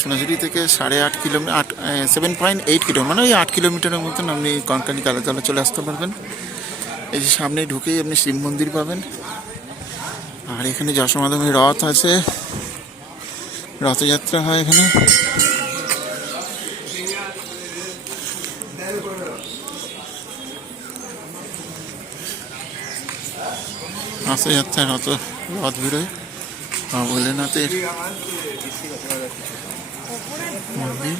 সোনাঝুরি থেকে সাড়ে আট কিলোমিটার আট সেভেন পয়েন্ট এইট কিলোমিটার মানে ওই আট কিলোমিটারের মতন আপনি কঙ্কানি কালাতলা চলে আসতে পারবেন। এই যে সামনে ঢুকেই আপনি শিব মন্দির পাবেন। আর এখানে যশোমাধবী রথ আছে। রথযাত্রা হয় এখানে। রথযাত্রায় রথ রথ বেরোয়। মা ভোলেনাথের মন্দির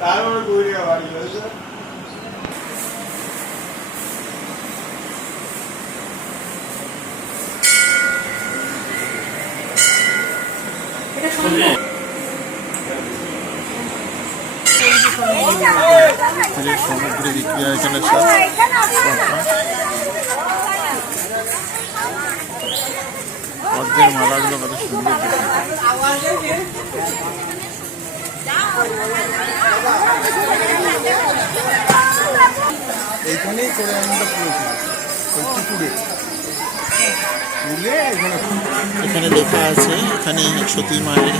তারপর ঘুরে বাড়ি হয়েছে এই যে সমুদ্রে বিক্রি এখানে পদ্মের মালাগুলো কত সুন্দর। এইখানেই করে আমরা পুরোপুরি ওই এখানে লেখা আছে, এখানে সতী মায়ের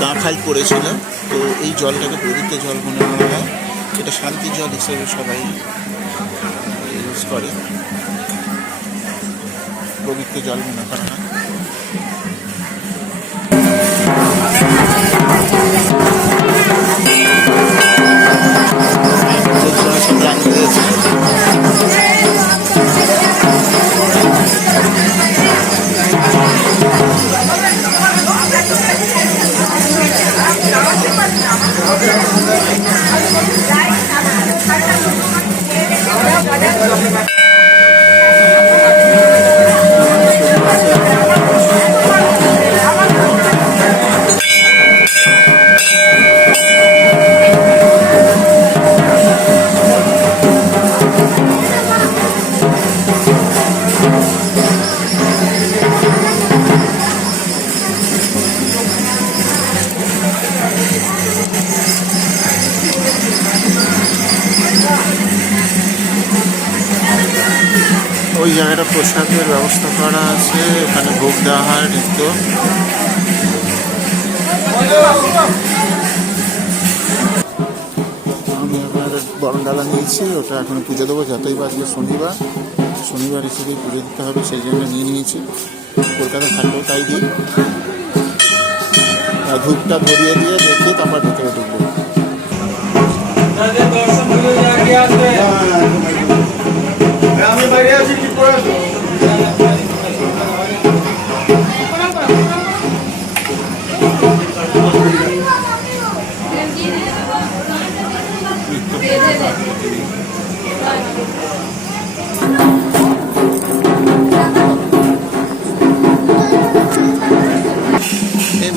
গা খাল পড়েছিল। তো এই জলটাকে পবিত্র জল মনে করা হয় এটা শান্তি জল হিসেবে সবাই ইউজ করে। পবিত্র জল মনে করা হয় Gracias. ওই জায়গাটা প্রসাদের ব্যবস্থা করা আছে এখানে ভোগ দেওয়া হয়, নিত্য। আমি আপনার বরণ ডালা নিয়েছি, ওটা এখন পুজো দেবো, যতই বাজবে শনিবার। শনিবার হিসেবেই পুজো দিতে হবে, সেই জন্য নিয়ে নিয়েছি। কলকাতা থাকলেও তাই দিই। ধূপটা ধরিয়ে দিয়ে দেখে, তারপর ভেতরে ঢুকবো।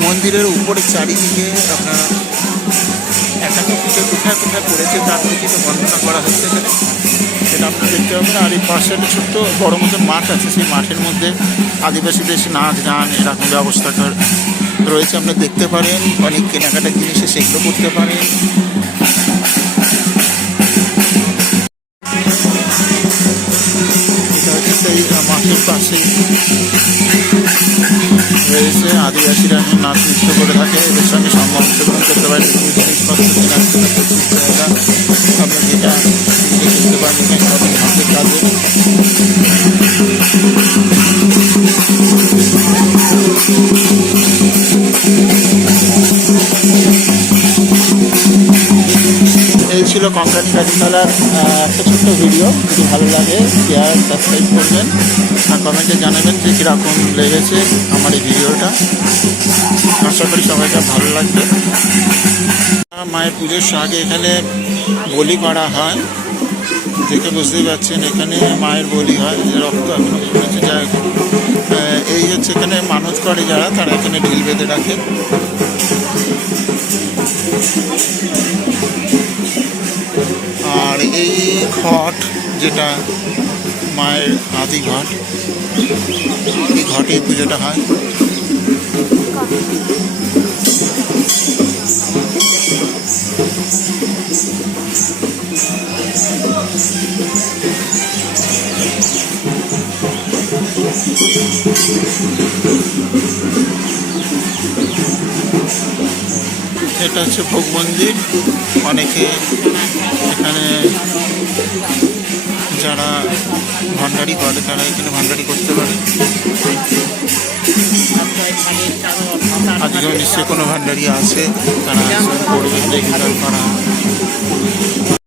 মন্দিরের উপরে চারিদিকে আপনার একাধিক পুজো কোথায় কোথায় পড়েছে তার থেকে বর্ণনা করা হচ্ছে এখানে। সেটা আপনারা দেখতে পাবেন আর এই পাশে একটা ছোট্ট বড় মতন মাঠ আছে। সেই মাঠের মধ্যে আদিবাসীদের নাচ গান এরকম ব্যবস্থা রয়েছে। আপনারা দেখতে পারেন, অনেক কেনাকাটা জিনিসে সেগুলো করতে পারেন। সেই মাঠের পাশেই রয়েছে। আদিবাসীরা নাচ নৃত্য করে থাকে। এদের সঙ্গে সম্মান অংশগ্রহণ করতে পারে জিনিসপত্র আপনার যেটা কাজে এই ছিল কঙ্কানি গাড়িতলার একটা ছোট্ট ভিডিও। যদি ভালো লাগে শেয়ার সাবস্ক্রাইব করবেন। আর কমেন্টে জানাবেন যে কীরকম লেগেছে আমার এই ভিডিওটা। আশা করি সবাইকে ভালো লাগবে। মায়ের পুজোর আগে এখানে বলি করা হয়। দেখে বুঝতেই পারছেন, এখানে মায়ের বলি হয়, যে রক্ত এখনও পড়েছে। যায় এই হচ্ছে এখানে মানত করে যারা, তারা এখানে ঢিল বেঁধে রাখে। আর এই ঘট যেটা মায়ের আদি ঘট, এই ঘটে পুজোটা হয়। এটা হচ্ছে ভোগ মন্দির। অনেকে এখানে যারা ভান্ডারি করে, তারা এখানে ভান্ডারি করতে পারে। আজকে নিশ্চয়ই কোনো ভান্ডারি আছে, তারা করবে করা।